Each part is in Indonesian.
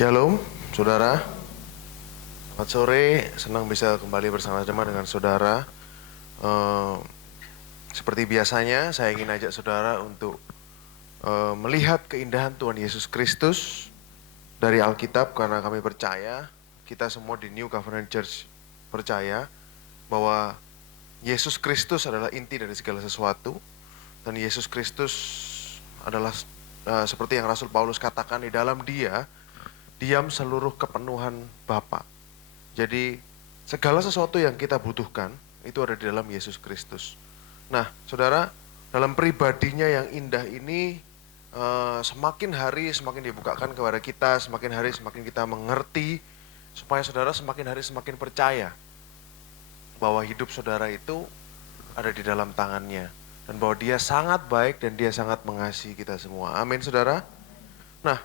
Shalom, saudara. Selamat sore, senang bisa kembali bersama-sama dengan saudara. Eh, Seperti biasanya, saya ingin ajak saudara untuk melihat keindahan Tuhan Yesus Kristus dari Alkitab, karena kami percaya, kita semua di New Covenant Church percaya bahwa Yesus Kristus adalah inti dari segala sesuatu, dan Yesus Kristus adalah seperti yang Rasul Paulus katakan, di dalam Dia diam seluruh kepenuhan Bapa. Jadi segala sesuatu yang kita butuhkan itu ada di dalam Yesus Kristus. Nah, saudara, dalam pribadinya yang indah ini semakin hari semakin dibukakan kepada kita, semakin hari semakin kita mengerti, supaya saudara semakin hari semakin percaya bahwa hidup saudara itu ada di dalam tangannya, dan bahwa Dia sangat baik dan Dia sangat mengasihi kita semua. Amin, saudara. Nah,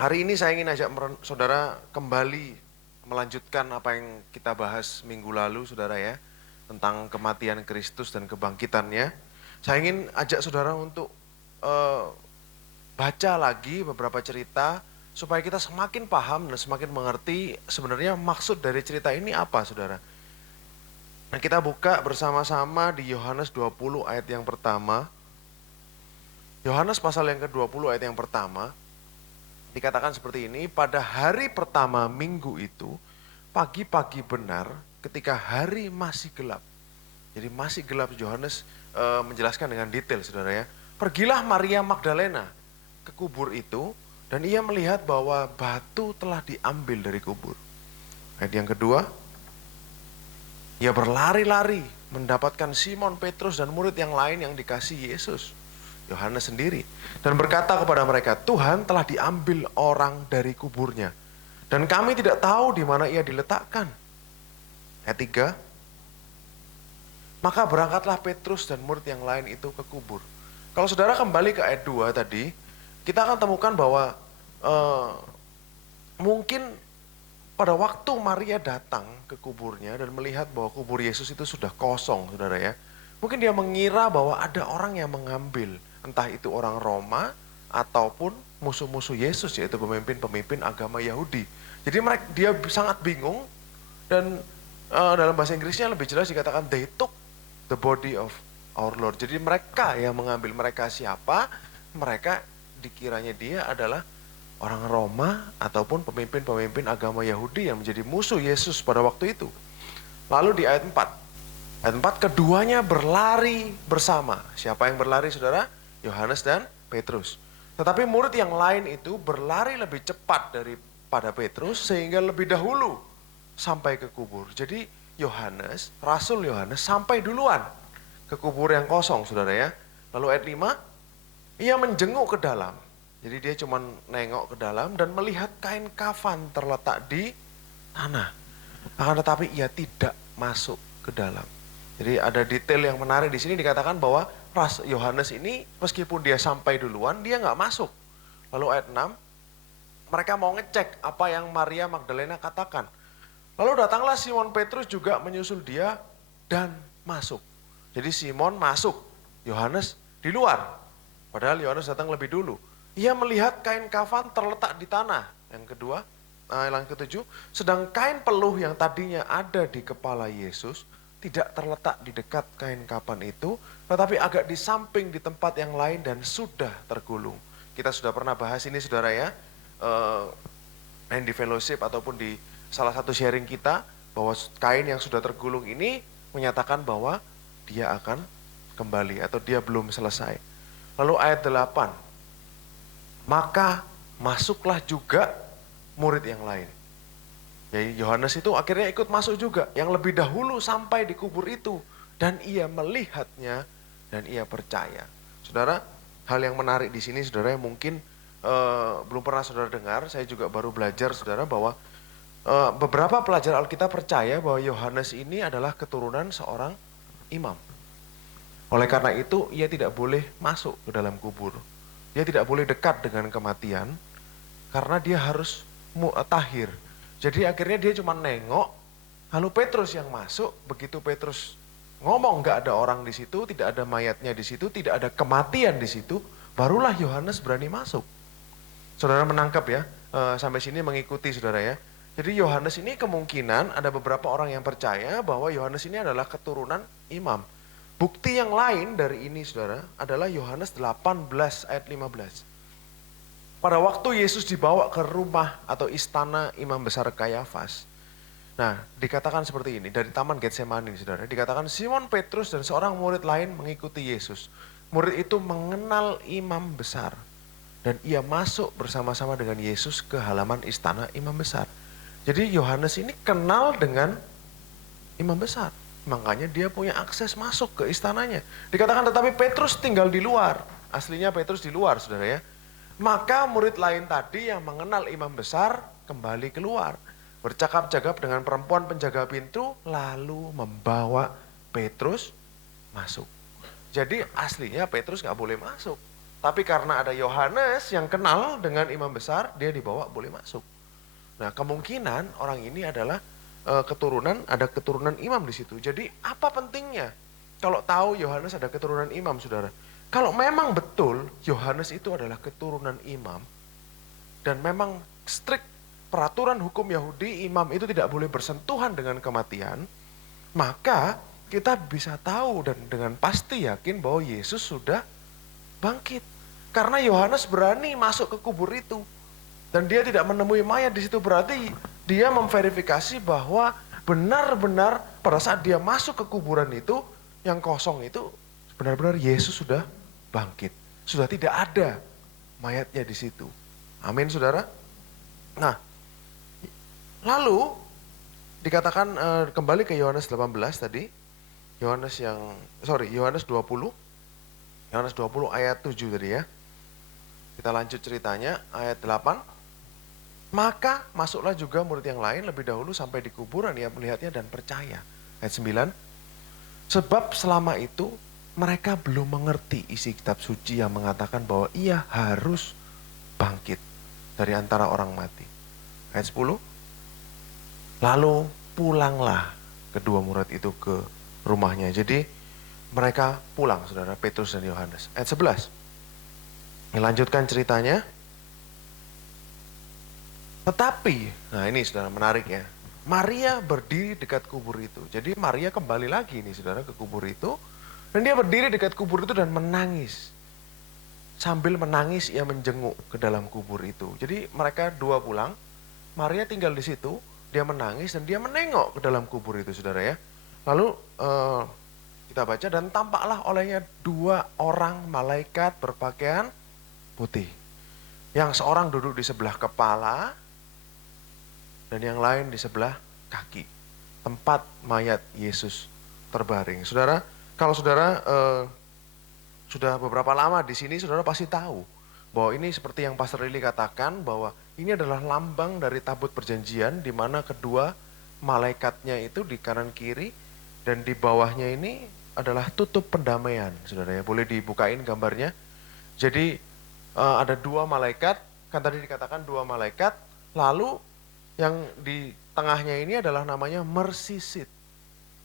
hari ini saya ingin ajak saudara kembali melanjutkan apa yang kita bahas minggu lalu, saudara ya, tentang kematian Kristus dan kebangkitannya. Saya ingin ajak saudara untuk baca lagi beberapa cerita supaya kita semakin paham dan semakin mengerti sebenarnya maksud dari cerita ini apa, saudara. Nah, kita buka bersama-sama di Yohanes 20 ayat yang pertama. Yohanes pasal yang ke-20 ayat yang pertama. Dikatakan seperti ini, pada hari pertama minggu itu, pagi-pagi benar ketika hari masih gelap. Jadi masih gelap, Yohanes menjelaskan dengan detail, saudara ya. Pergilah Maria Magdalena ke kubur itu, dan ia melihat bahwa batu telah diambil dari kubur. Ayat yang kedua, ia berlari-lari mendapatkan Simon Petrus dan murid yang lain yang dikasihi Yesus, Yohanes sendiri, dan berkata kepada mereka, Tuhan telah diambil orang dari kuburnya, dan kami tidak tahu di mana ia diletakkan. Ayat 3, maka berangkatlah Petrus dan murid yang lain itu ke kubur. Kalau saudara kembali ke ayat 2 tadi, kita akan temukan bahwa mungkin pada waktu Maria datang ke kuburnya dan melihat bahwa kubur Yesus itu sudah kosong, saudara ya, mungkin dia mengira bahwa ada orang yang mengambil, entah itu orang Roma ataupun musuh-musuh Yesus, yaitu pemimpin-pemimpin agama Yahudi. Jadi dia sangat bingung, dan dalam bahasa Inggrisnya lebih jelas dikatakan they took the body of our Lord. Jadi mereka yang mengambil. Mereka siapa? Mereka dikiranya dia adalah orang Roma ataupun pemimpin-pemimpin agama Yahudi yang menjadi musuh Yesus pada waktu itu. Lalu di ayat 4, ayat 4, keduanya berlari bersama. Siapa yang berlari, saudara? Yohanes dan Petrus. Tetapi murid yang lain itu berlari lebih cepat daripada Petrus, sehingga lebih dahulu sampai ke kubur. Jadi Yohanes, Rasul Yohanes sampai duluan ke kubur yang kosong, saudara ya. Lalu ayat 5, ia menjenguk ke dalam. Jadi dia cuma nengok ke dalam dan melihat kain kafan terletak di tanah. Akan tetapi ia tidak masuk ke dalam. Jadi ada detail yang menarik di sini, dikatakan bahwa Yohanes ini meskipun dia sampai duluan, dia nggak masuk. Lalu ayat 6, mereka mau ngecek apa yang Maria Magdalena katakan. Lalu datanglah Simon Petrus juga menyusul dia dan masuk. Jadi Simon masuk, Yohanes di luar. Padahal Yohanes datang lebih dulu. Ia melihat kain kafan terletak di tanah. Yang kedua, yang ketujuh, sedang kain peluh yang tadinya ada di kepala Yesus tidak terletak di dekat kain kafan itu, tetapi agak di samping di tempat yang lain dan sudah tergulung. Kita sudah pernah bahas ini, saudara ya, di fellowship ataupun di salah satu sharing kita, bahwa kain yang sudah tergulung ini menyatakan bahwa dia akan kembali atau dia belum selesai. Lalu ayat 8, maka masuklah juga murid yang lain. Jadi Yohanes itu akhirnya ikut masuk juga, yang lebih dahulu sampai di kubur itu, dan ia melihatnya dan ia percaya. Saudara, hal yang menarik di sini, saudara, yang mungkin belum pernah saudara dengar, saya juga baru belajar, saudara, bahwa beberapa pelajar Alkitab percaya bahwa Yohanes ini adalah keturunan seorang imam. Oleh karena itu, ia tidak boleh masuk ke dalam kubur. Dia tidak boleh dekat dengan kematian, karena dia harus tahir. Jadi akhirnya dia cuma nengok, lalu Petrus yang masuk. Begitu Petrus ngomong nggak ada orang di situ, tidak ada mayatnya di situ, tidak ada kematian di situ, barulah Yohanes berani masuk. Saudara menangkap ya, sampai sini mengikuti saudara ya. Jadi Yohanes ini kemungkinan ada beberapa orang yang percaya bahwa Yohanes ini adalah keturunan imam. Bukti yang lain dari ini saudara adalah Yohanes 18 ayat 15. Pada waktu Yesus dibawa ke rumah atau istana imam besar Kayafas. Nah, dikatakan seperti ini dari Taman Getsemani, saudara. Dikatakan Simon Petrus dan seorang murid lain mengikuti Yesus. Murid itu mengenal imam besar. Dan ia masuk bersama-sama dengan Yesus ke halaman istana imam besar. Jadi Yohanes ini kenal dengan imam besar. Makanya dia punya akses masuk ke istananya. Dikatakan tetapi Petrus tinggal di luar. Aslinya Petrus di luar, saudara ya. Maka murid lain tadi yang mengenal imam besar kembali keluar. Bercakap-cakap dengan perempuan penjaga pintu lalu membawa Petrus masuk. Jadi aslinya Petrus gak boleh masuk. Tapi karena ada Yohanes yang kenal dengan imam besar, dia dibawa boleh masuk. Nah kemungkinan orang ini adalah ada keturunan imam di situ. Jadi apa pentingnya kalau tahu Yohanes ada keturunan imam, saudara? Kalau memang betul Yohanes itu adalah keturunan imam dan memang strict peraturan hukum Yahudi, imam itu tidak boleh bersentuhan dengan kematian, maka kita bisa tahu dan dengan pasti yakin bahwa Yesus sudah bangkit. Karena Yohanes berani masuk ke kubur itu dan dia tidak menemui mayat di situ, berarti dia memverifikasi bahwa benar-benar pada saat dia masuk ke kuburan itu yang kosong itu benar-benar Yesus sudah bangkit. Sudah tidak ada mayatnya di situ. Amin, saudara. Nah, lalu dikatakan kembali ke Yohanes 18 tadi. Yohanes 20. Yohanes 20 ayat 7 tadi ya. Kita lanjut ceritanya ayat 8. Maka masuklah juga murid yang lain lebih dahulu sampai di kuburan, ia melihatnya dan percaya. Ayat 9. Sebab selama itu mereka belum mengerti isi kitab suci yang mengatakan bahwa ia harus bangkit dari antara orang mati. Ayat 10. Lalu pulanglah kedua murid itu ke rumahnya. Jadi mereka pulang, saudara, Petrus dan Yohanes. Ayat 11. Melanjutkan ceritanya. Tetapi, nah ini saudara menarik ya. Maria berdiri dekat kubur itu. Jadi Maria kembali lagi nih saudara ke kubur itu. Dan dia berdiri dekat kubur itu dan menangis. Sambil menangis ia menjenguk ke dalam kubur itu. Jadi mereka dua pulang. Maria tinggal di situ. Dia menangis dan dia menengok ke dalam kubur itu saudara ya. Lalu kita baca dan tampaklah olehnya dua orang malaikat berpakaian putih. Yang seorang duduk di sebelah kepala dan yang lain di sebelah kaki. Tempat mayat Yesus terbaring. Saudara, kalau saudara sudah beberapa lama di sini, saudara pasti tahu bahwa ini seperti yang Pastor Lili katakan bahwa ini adalah lambang dari tabut perjanjian di mana kedua malaikatnya itu di kanan kiri dan di bawahnya ini adalah tutup pendamaian, saudara ya. Boleh dibukain gambarnya. Jadi ada dua malaikat, kan tadi dikatakan dua malaikat, lalu yang di tengahnya ini adalah namanya mercy seat.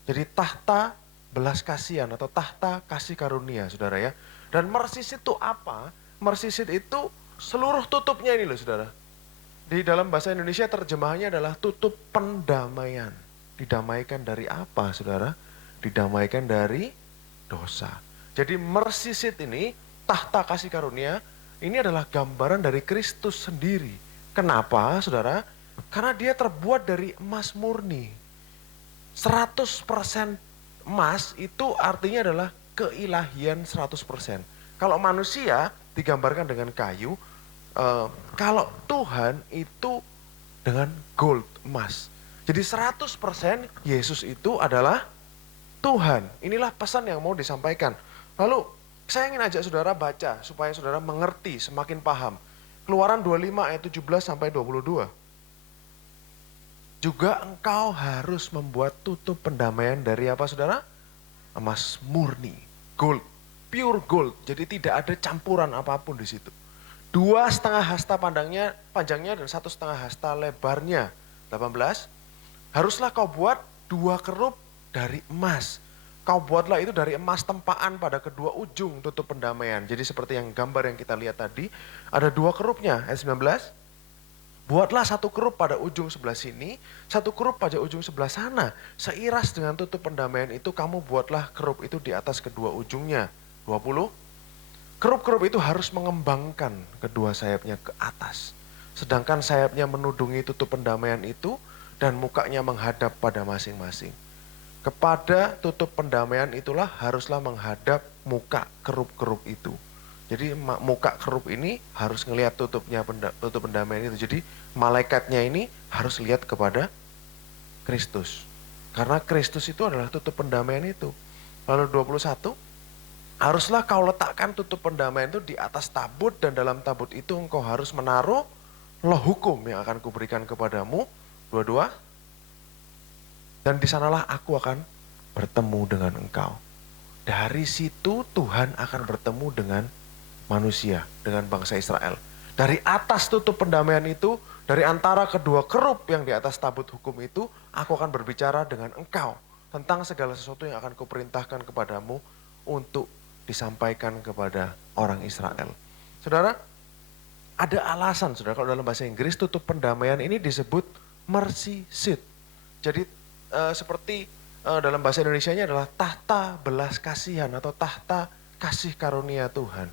Jadi tahta belas kasihan atau tahta kasih karunia, saudara ya. Dan mercy seat itu apa? Mercy seat itu seluruh tutupnya ini loh, saudara. Di dalam bahasa Indonesia terjemahannya adalah tutup pendamaian. Didamaikan dari apa, saudara? Didamaikan dari dosa. Jadi mercy seat ini, tahta kasih karunia, ini adalah gambaran dari Kristus sendiri. Kenapa, saudara? Karena dia terbuat dari emas murni. 100% emas itu artinya adalah keilahian 100%. Kalau manusia digambarkan dengan kayu, kalau Tuhan itu dengan gold, emas. Jadi 100% Yesus itu adalah Tuhan. Inilah pesan yang mau disampaikan. Lalu saya ingin ajak saudara baca supaya saudara mengerti, semakin paham. Keluaran 25 ayat 17 sampai 22. Juga engkau harus membuat tutup pendamaian dari apa, saudara? Emas murni, gold, pure gold. Jadi tidak ada campuran apapun di situ. 2,5 hasta panjangnya dan 1,5 hasta lebarnya. 18. Haruslah kau buat 2 kerup dari emas. kau buatlah itu dari emas tempaan pada kedua ujung tutup pendamaian. Jadi seperti yang gambar yang kita lihat tadi, ada dua kerupnya, ayat 19. Buatlah satu kerup pada ujung sebelah sini, satu kerup pada ujung sebelah sana. Seiras dengan tutup pendamaian itu, kamu buatlah kerup itu di atas kedua ujungnya. 20. Kerup-kerup itu harus mengembangkan kedua sayapnya ke atas. Sedangkan sayapnya menudungi tutup pendamaian itu dan mukanya menghadap pada masing-masing. Kepada tutup pendamaian itulah haruslah menghadap muka kerup-kerup itu. Jadi muka kerup ini harus ngelihat tutup pendamaian itu. Jadi malaikatnya ini harus lihat kepada Kristus. Karena Kristus itu adalah tutup pendamaian itu. Lalu 21, haruslah kau letakkan tutup pendamaian itu di atas tabut, dan dalam tabut itu engkau harus menaruh loh hukum yang akan kuberikan kepadamu. 22, dan di sanalah aku akan bertemu dengan engkau. Dari situ Tuhan akan bertemu dengan manusia, dengan bangsa Israel. Dari atas tutup pendamaian itu, dari antara kedua kerup yang di atas tabut hukum itu, aku akan berbicara dengan engkau tentang segala sesuatu yang akan kuperintahkan kepadamu untuk disampaikan kepada orang Israel. Saudara, ada alasan, saudara, kalau dalam bahasa Inggris tutup pendamaian ini disebut mercy seat. Jadi seperti dalam bahasa Indonesianya adalah tahta belas kasihan atau tahta kasih karunia Tuhan.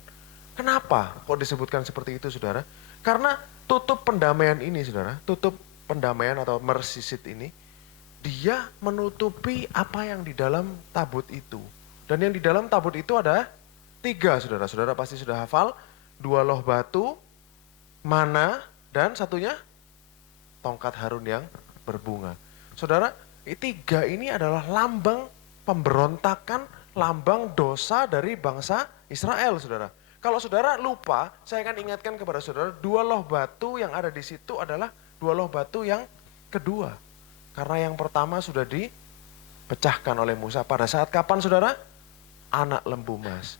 Kenapa kok disebutkan seperti itu, saudara? Karena tutup pendamaian ini, saudara, tutup pendamaian atau mercy seat ini, dia menutupi apa yang di dalam tabut itu. Dan yang di dalam tabut itu ada 3, saudara. Saudara pasti sudah hafal, 2 loh batu, mana, dan satunya tongkat Harun yang berbunga. Saudara, 3 ini adalah lambang pemberontakan, lambang dosa dari bangsa Israel, saudara. Kalau saudara lupa, saya akan ingatkan kepada saudara, 2 loh batu yang ada di situ adalah 2 loh batu yang kedua. Karena yang pertama sudah dipecahkan oleh Musa pada saat kapan, saudara? Anak lembu emas.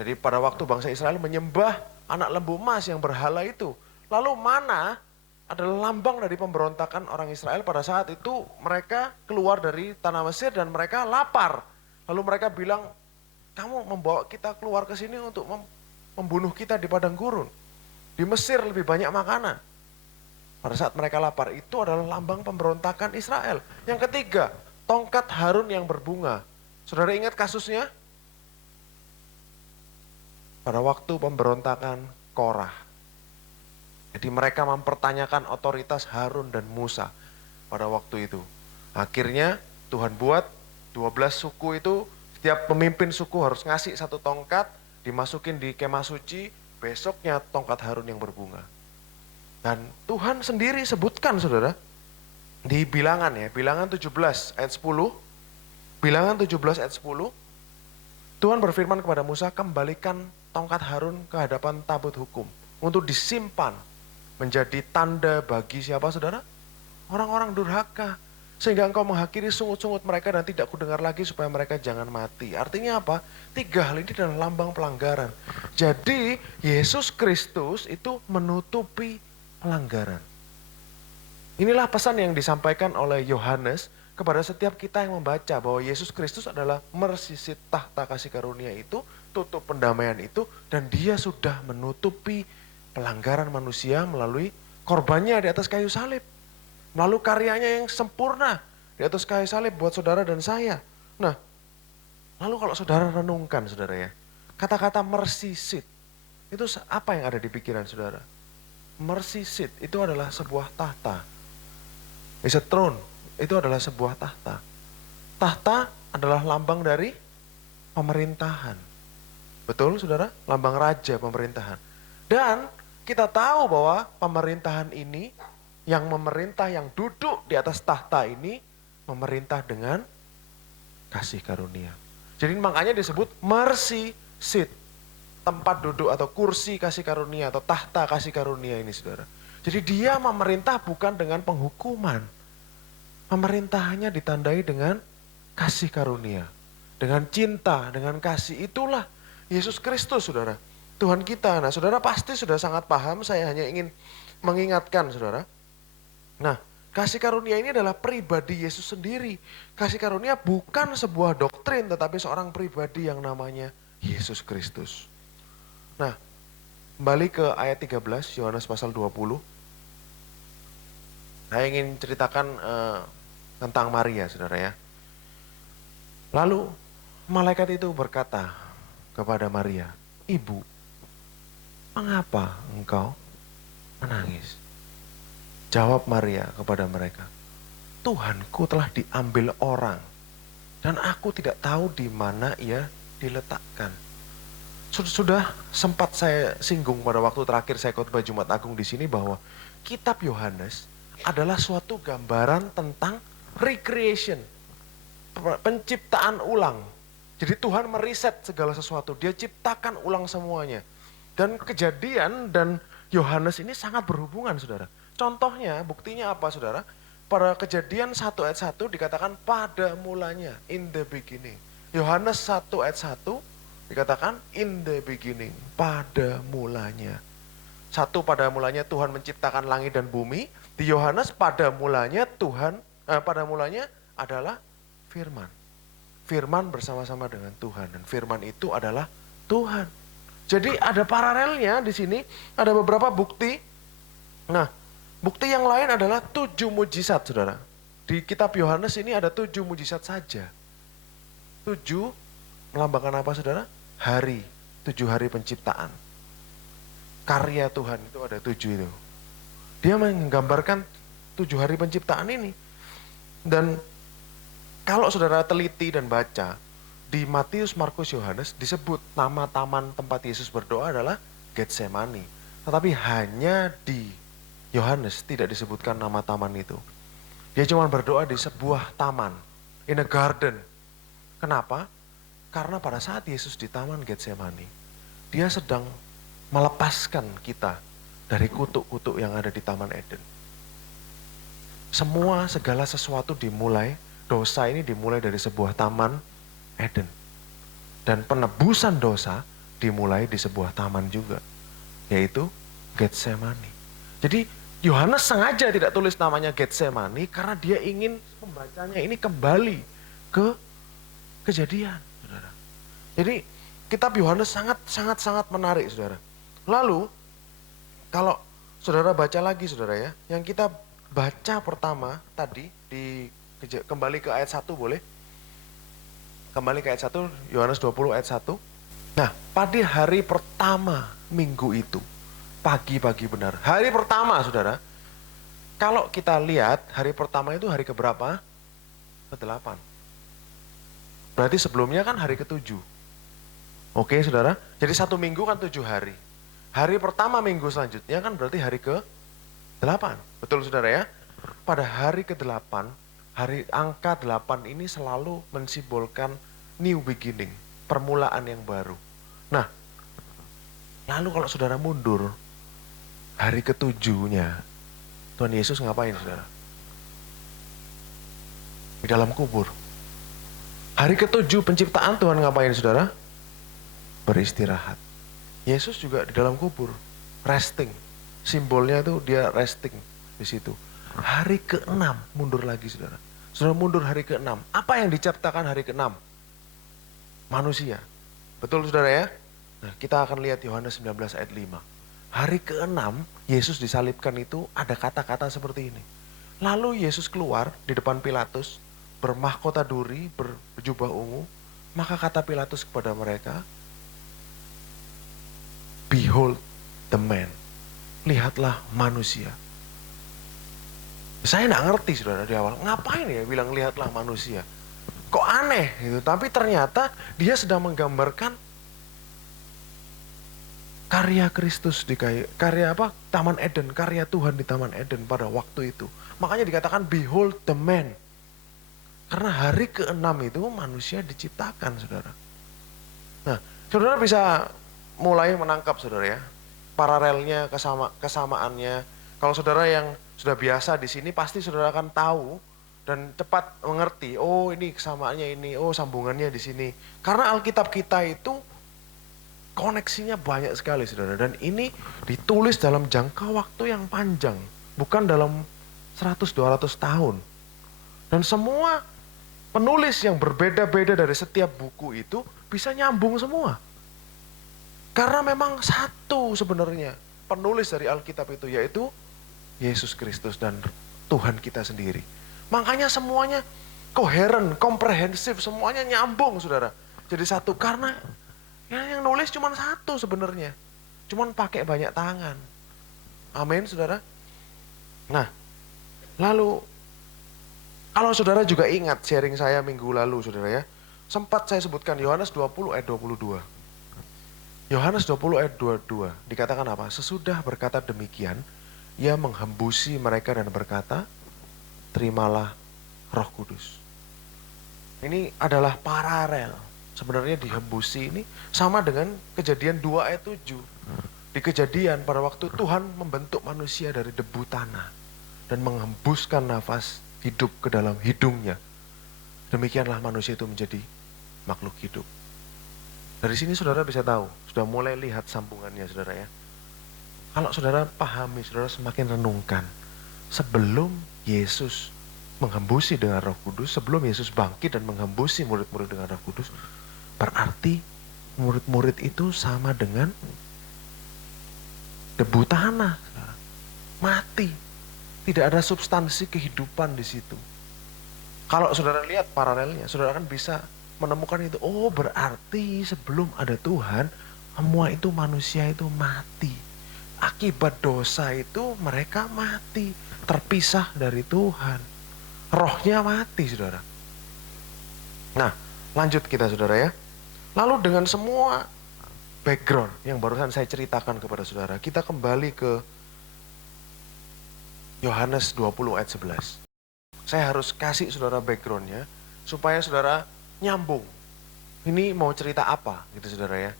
Jadi pada waktu bangsa Israel menyembah anak lembu emas yang berhala itu. Lalu mana adalah lambang dari pemberontakan orang Israel pada saat itu mereka keluar dari tanah Mesir dan mereka lapar. Lalu mereka bilang, kamu membawa kita keluar ke sini untuk membunuh kita di padang gurun. Di Mesir lebih banyak makanan. Pada saat mereka lapar, itu adalah lambang pemberontakan Israel. Yang ketiga, tongkat Harun yang berbunga. Saudara ingat kasusnya? Pada waktu pemberontakan Korah. Jadi mereka mempertanyakan otoritas Harun dan Musa pada waktu itu. Akhirnya Tuhan buat 12 suku itu, setiap pemimpin suku harus ngasih 1 tongkat, dimasukin di kemah suci, besoknya tongkat Harun yang berbunga. Dan Tuhan sendiri sebutkan, saudara, di bilangan ya, bilangan 17 ayat 10, bilangan 17 ayat 10, Tuhan berfirman kepada Musa, kembalikan tongkat Harun ke hadapan tabut hukum, untuk disimpan menjadi tanda bagi siapa, saudara? Orang-orang durhaka. Sehingga engkau menghakiri sungut-sungut mereka dan tidak kudengar lagi supaya mereka jangan mati. Artinya apa? 3 hal ini adalah lambang pelanggaran. Jadi Yesus Kristus itu menutupi pelanggaran. Inilah pesan yang disampaikan oleh Yohanes kepada setiap kita yang membaca bahwa Yesus Kristus adalah mercy seat, tahta kasih karunia itu, tutup pendamaian itu, dan dia sudah menutupi pelanggaran manusia melalui korbannya di atas kayu salib. Melalui karyanya yang sempurna di atas kayu salib buat saudara dan saya. Nah, lalu kalau saudara renungkan, saudara ya, kata-kata mercy seat, itu apa yang ada di pikiran saudara? Mercy seat itu adalah sebuah tahta. It's a throne, itu adalah sebuah tahta. Tahta adalah lambang dari pemerintahan. Betul, saudara? Lambang raja pemerintahan. Dan kita tahu bahwa pemerintahan ini, yang memerintah, yang duduk di atas tahta ini, memerintah dengan kasih karunia. Jadi makanya disebut mercy seat, tempat duduk atau kursi kasih karunia atau tahta kasih karunia ini, saudara. Jadi dia memerintah bukan dengan penghukuman. Pemerintahannya ditandai dengan kasih karunia, dengan cinta, dengan kasih. Itulah Yesus Kristus, saudara. Tuhan kita. Nah, saudara pasti sudah sangat paham, saya hanya ingin mengingatkan, saudara. Nah, Kasih karunia ini adalah pribadi Yesus sendiri. Kasih karunia bukan sebuah doktrin, tetapi seorang pribadi yang namanya Yesus Kristus. Nah, kembali ke ayat 13, Yohanes pasal 20. Saya ingin ceritakan tentang Maria, saudara ya. Lalu, malaikat itu berkata kepada Maria, "Ibu, mengapa engkau menangis?" Jawab Maria kepada mereka, "Tuhanku telah diambil orang, dan aku tidak tahu di mana ia diletakkan." Sudah sempat saya singgung pada waktu terakhir saya khotbah Jumat Agung di sini bahwa kitab Yohanes adalah suatu gambaran tentang recreation, penciptaan ulang. Jadi Tuhan meriset segala sesuatu, dia ciptakan ulang semuanya. Dan Kejadian dan Yohanes ini sangat berhubungan, saudara. Contohnya, buktinya apa, saudara? Pada Kejadian 1 ayat 1 dikatakan pada mulanya, in the beginning. Yohanes 1 ayat 1 dikatakan in the beginning, pada mulanya. Pada mulanya Tuhan menciptakan langit dan bumi. Di Yohanes pada mulanya pada mulanya adalah firman. Firman bersama-sama dengan Tuhan, dan firman itu adalah Tuhan. Jadi ada paralelnya di sini, ada beberapa bukti. Nah, bukti yang lain adalah 7 mujizat, saudara. Di kitab Yohanes ini ada 7 mujizat saja. 7 melambangkan apa, saudara? 7 hari penciptaan. Karya Tuhan itu ada 7 itu. Dia menggambarkan 7 hari penciptaan ini. Dan kalau saudara teliti dan baca, di Matius, Markus, Yohanes disebut nama taman tempat Yesus berdoa adalah Getsemani. Tetapi hanya di Yohanes tidak disebutkan nama taman itu. Dia cuma berdoa di sebuah taman, in a garden. Kenapa? Karena pada saat Yesus di taman Getsemani, dia sedang melepaskan kita dari kutuk-kutuk yang ada di Taman Eden. Segala sesuatu dimulai, dosa ini dimulai dari sebuah taman Eden. Dan penebusan dosa dimulai di sebuah taman juga, yaitu Getsemani. Jadi Yohanes sengaja tidak tulis namanya Getsemani karena dia ingin pembacanya ini kembali ke Kejadian, saudara. Jadi kitab Yohanes sangat menarik, saudara. Lalu kalau saudara baca lagi, saudara ya, yang kita baca pertama tadi kembali ke ayat 1 boleh? Kembali ke ayat 1, Yohanes 20 ayat 1. Nah, pada hari pertama minggu itu, pagi-pagi benar. Hari pertama, saudara. Kalau kita lihat, hari pertama itu hari keberapa? Ke-8. Berarti sebelumnya kan hari ke-7. Oke, saudara. Jadi 1 minggu kan 7 hari. Hari pertama minggu selanjutnya kan berarti hari ke-8. Betul, saudara ya? Pada hari ke-8, angka 8 ini selalu mensimbolkan new beginning, permulaan yang baru. Nah, lalu kalau saudara mundur, hari ke-7-nya, Tuhan Yesus ngapain, saudara? Di dalam kubur. Hari ke-7 penciptaan Tuhan ngapain, saudara? Beristirahat. Yesus juga di dalam kubur, resting. Simbolnya itu dia resting di situ. Hari ke-6 mundur lagi, saudara. Saudara mundur hari ke-6. Apa yang diciptakan hari ke-6? Manusia. Betul, saudara ya? Nah, kita akan lihat Yohanes 19 ayat 5. Hari ke-6 Yesus disalibkan itu ada kata-kata seperti ini. Lalu Yesus keluar di depan Pilatus, bermahkota duri, berjubah ungu. Maka kata Pilatus kepada mereka, "Behold the man." Lihatlah manusia. Saya nggak ngerti, saudara, di awal. Ngapain ya bilang lihatlah manusia? Kok aneh gitu. Tapi ternyata dia sedang menggambarkan karya Kristus karya apa? Taman Eden, karya Tuhan di Taman Eden pada waktu itu. Makanya dikatakan behold the man. Karena hari ke-6 itu manusia diciptakan, saudara. Nah, saudara bisa mulai menangkap, saudara ya, paralelnya, kesamaannya. Kalau saudara yang sudah biasa di sini pasti saudara akan tahu dan cepat mengerti, oh ini kesamaannya ini, oh sambungannya di sini. Karena Alkitab kita itu koneksinya banyak sekali, saudara. Dan ini ditulis dalam jangka waktu yang panjang, bukan dalam 100-200 tahun. Dan semua penulis yang berbeda-beda dari setiap buku itu bisa nyambung semua. Karena memang satu sebenarnya penulis dari Alkitab itu, yaitu Yesus Kristus dan Tuhan kita sendiri. Makanya semuanya koheren, komprehensif, semuanya nyambung, saudara. Jadi satu, karena ya, yang nulis cuma satu sebenarnya. Cuma pakai banyak tangan. Amin, saudara. Nah, lalu kalau saudara juga ingat sharing saya minggu lalu, saudara ya, sempat saya sebutkan Yohanes 20 ayat 22. Yohanes 20 ayat 22 dikatakan apa? Sesudah berkata demikian, ia menghembusi mereka dan berkata, terimalah Roh Kudus. Ini adalah paralel. Sebenarnya dihembusi ini sama dengan Kejadian 2 ayat 7. Di Kejadian pada waktu Tuhan membentuk manusia dari debu tanah dan menghembuskan nafas hidup ke dalam hidungnya. Demikianlah manusia itu menjadi makhluk hidup. Dari sini saudara bisa tahu, sudah mulai lihat sambungannya, saudara ya. Kalau saudara pahami, saudara semakin renungkan. Sebelum Yesus menghembusi dengan Roh Kudus, sebelum Yesus bangkit dan menghembusi murid-murid dengan Roh Kudus, berarti murid-murid itu sama dengan debu tanah, saudara. Mati. Tidak ada substansi kehidupan di situ. Kalau saudara lihat paralelnya, saudara kan bisa menemukan itu. Oh, berarti sebelum ada Tuhan, semua itu manusia itu mati. Akibat dosa itu mereka mati, terpisah dari Tuhan. Rohnya mati, saudara. Nah, lanjut kita, saudara ya. Lalu dengan semua background yang barusan saya ceritakan kepada saudara, kita kembali ke Yohanes 20 ayat 11. Saya harus kasih saudara backgroundnya supaya saudara nyambung. Ini mau cerita apa gitu, saudara ya.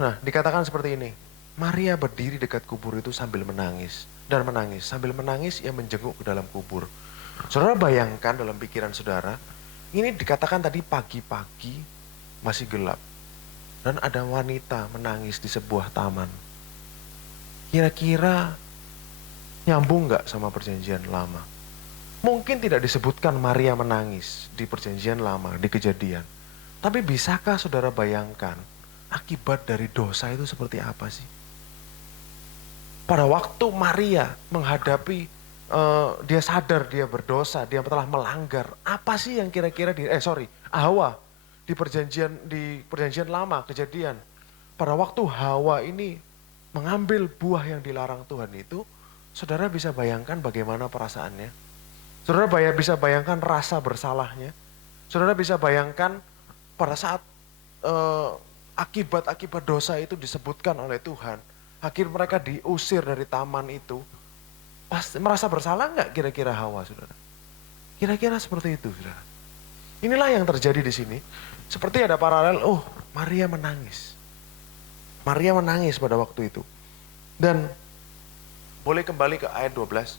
Nah, dikatakan seperti ini. Maria berdiri dekat kubur itu sambil menangis. Dan menangis. Sambil menangis ia menjenguk ke dalam kubur. Saudara bayangkan dalam pikiran saudara, ini dikatakan tadi pagi-pagi masih gelap. Dan ada wanita menangis di sebuah taman. Kira-kira nyambung gak sama perjanjian lama? Mungkin tidak disebutkan Maria menangis di perjanjian lama, di Kejadian. Tapi bisakah saudara bayangkan akibat dari dosa itu seperti apa sih? Pada waktu Maria menghadapi, dia sadar dia berdosa, dia telah melanggar. Apa sih yang kira-kira Hawa di perjanjian lama, Kejadian. Pada waktu Hawa ini mengambil buah yang dilarang Tuhan itu, saudara bisa bayangkan bagaimana perasaannya. Saudara bisa bayangkan rasa bersalahnya. Saudara bisa bayangkan pada saat akibat-akibat dosa itu disebutkan oleh Tuhan. Akhir mereka diusir dari taman itu. Pasti merasa bersalah nggak kira-kira Hawa, saudara? Kira-kira seperti itu, saudara. Inilah yang terjadi di sini. Seperti ada paralel, Maria menangis. Maria menangis pada waktu itu. Dan boleh kembali ke ayat 12.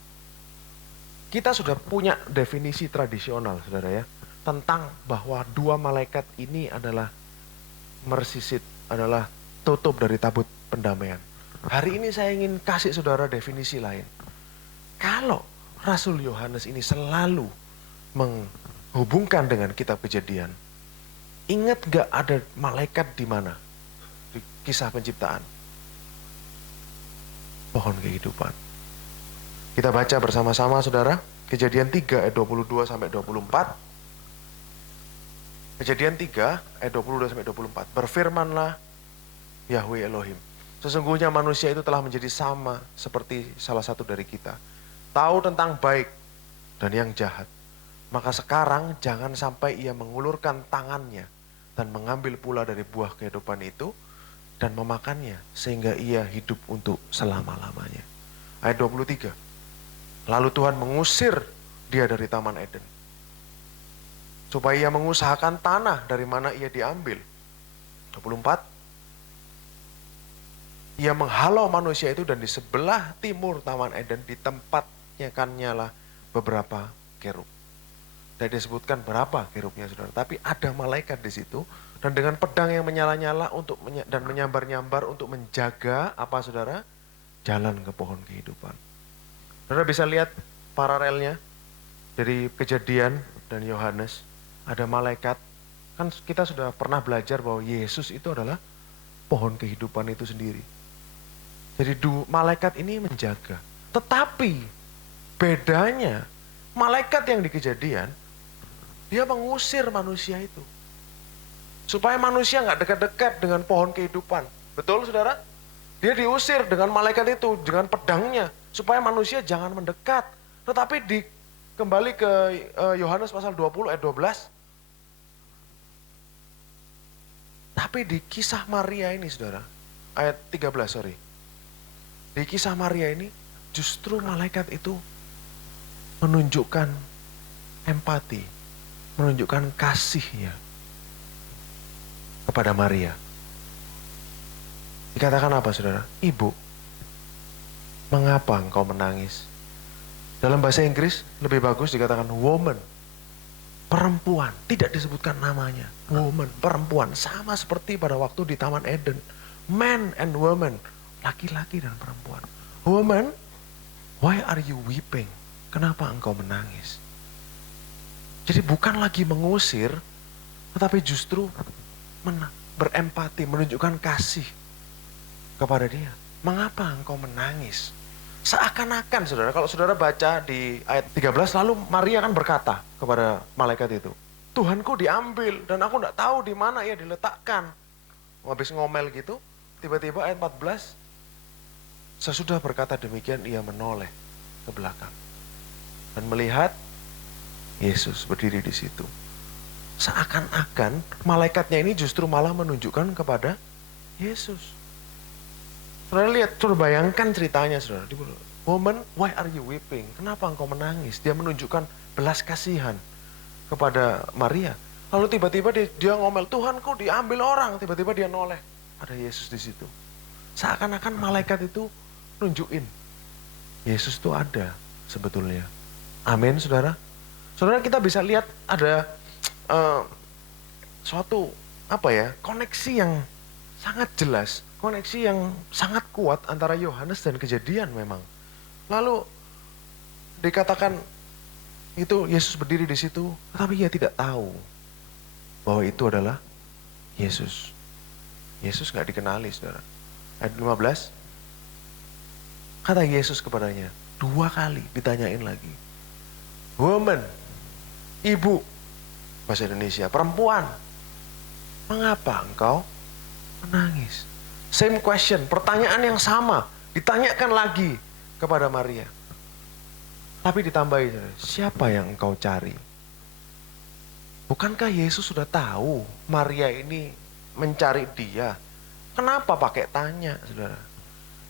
Kita sudah punya definisi tradisional, saudara ya, tentang bahwa dua malaikat ini adalah mersisit, adalah tutup dari tabut pendamaian. Hari ini saya ingin kasih saudara definisi lain. Kalau Rasul Yohanes ini selalu menghubungkan dengan kitab Kejadian, ingat gak ada malaikat di mana? Di kisah penciptaan. Pohon kehidupan. Kita baca bersama-sama, saudara. Kejadian 3 ayat 22 sampai 24. Kejadian 3 ayat 22 sampai 24. Berfirmanlah Yahweh Elohim, sesungguhnya manusia itu telah menjadi sama seperti salah satu dari kita, tahu tentang baik dan yang jahat. Maka sekarang jangan sampai ia mengulurkan tangannya dan mengambil pula dari buah kehidupan itu dan memakannya sehingga ia hidup untuk selama-lamanya. Ayat 23. Lalu Tuhan mengusir dia dari Taman Eden supaya ia mengusahakan tanah dari mana ia diambil. 24. Ia menghalau manusia itu dan di sebelah timur Taman Eden ditempatnya kannya beberapa kerub. Tidak disebutkan berapa kerubnya, saudara, tapi ada malaikat di situ dan dengan pedang yang menyala-nyala dan menyambar-nyambar untuk menjaga apa, saudara? Jalan ke pohon kehidupan. Saudara bisa lihat paralelnya dari Kejadian dan Yohanes. Ada malaikat, kan kita sudah pernah belajar bahwa Yesus itu adalah pohon kehidupan itu sendiri. Jadi malaikat ini menjaga. Tetapi bedanya, malaikat yang di Kejadian, dia mengusir manusia itu. Supaya manusia nggak dekat-dekat dengan pohon kehidupan. Betul saudara? Dia diusir dengan malaikat itu, dengan pedangnya. Supaya manusia jangan mendekat. Tetapi kembali ke Yohanes pasal 20 ayat 12. Tapi di kisah Maria ini saudara, ayat 13 sorry. Di kisah Maria ini justru malaikat itu menunjukkan empati, menunjukkan kasihnya kepada Maria. Dikatakan apa saudara? Ibu, mengapa engkau menangis? Dalam bahasa Inggris lebih bagus dikatakan woman, perempuan, tidak disebutkan namanya. Woman, perempuan, sama seperti pada waktu di Taman Eden. Man and woman, laki-laki dan perempuan. Woman, why are you weeping? Kenapa engkau menangis? Jadi bukan lagi mengusir, tetapi justru berempati, menunjukkan kasih kepada dia. Mengapa engkau menangis? Seakan-akan saudara, kalau saudara baca di ayat 13, lalu Maria kan berkata kepada malaikat itu, Tuhanku diambil dan aku tidak tahu di mana ia diletakkan. Habis ngomel gitu, tiba-tiba ayat 14, sesudah berkata demikian ia menoleh ke belakang dan melihat Yesus berdiri di situ. Seakan-akan malaikatnya ini justru malah menunjukkan kepada Yesus. Saudara lihat, saudara bayangkan ceritanya saudara. Woman, why are you weeping? Kenapa engkau menangis? Dia menunjukkan belas kasihan kepada Maria. Lalu tiba-tiba dia ngomel, Tuhanku diambil orang. Tiba-tiba dia noleh, ada Yesus di situ. Seakan-akan malaikat itu nunjukin Yesus itu ada sebetulnya. Amin saudara. Saudara kita bisa lihat ada suatu koneksi yang sangat jelas, koneksi yang sangat kuat antara Yohanes dan Kejadian memang. Lalu dikatakan itu Yesus berdiri di situ, tetapi ia tidak tahu bahwa itu adalah Yesus. Yesus nggak dikenali saudara. Ayat 15, kata Yesus kepadanya, 2 kali ditanyain lagi. Woman, ibu, bahasa Indonesia, perempuan, mengapa engkau menangis? Same question, pertanyaan yang sama, ditanyakan lagi kepada Maria. Tapi ditambahi, siapa yang engkau cari? Bukankah Yesus sudah tahu Maria ini mencari dia? Kenapa pakai tanya, saudara?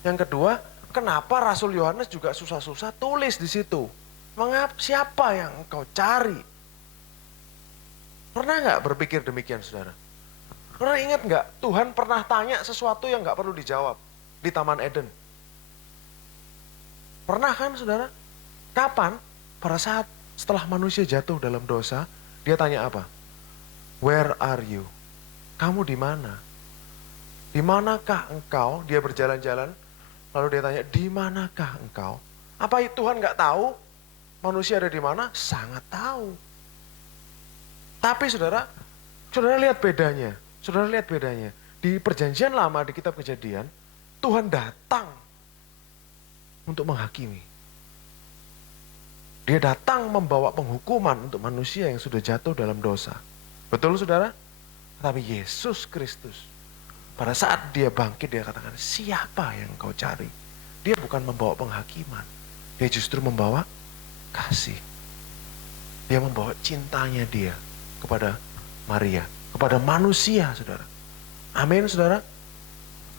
Yang kedua, kenapa Rasul Yohanes juga susah-susah tulis di situ? Siapa yang engkau cari? Pernah nggak berpikir demikian, saudara? Pernah ingat nggak Tuhan pernah tanya sesuatu yang nggak perlu dijawab di Taman Eden? Pernah kan, saudara? Kapan? Pada saat setelah manusia jatuh dalam dosa, dia tanya apa? Where are you? Kamu di mana? Di manakah engkau? Dia berjalan-jalan, lalu dia tanya, di manakah engkau? Apa Tuhan nggak tahu manusia ada di mana? Sangat tahu. Tapi saudara lihat bedanya. Saudara lihat bedanya. Di perjanjian lama di kitab Kejadian, Tuhan datang untuk menghakimi. Dia datang membawa penghukuman untuk manusia yang sudah jatuh dalam dosa. Betul saudara? Tapi Yesus Kristus, pada saat dia bangkit, dia katakan, siapa yang kau cari? Dia bukan membawa penghakiman. Dia justru membawa kasih. Dia membawa cintanya dia kepada Maria, kepada manusia, saudara. Amin, saudara.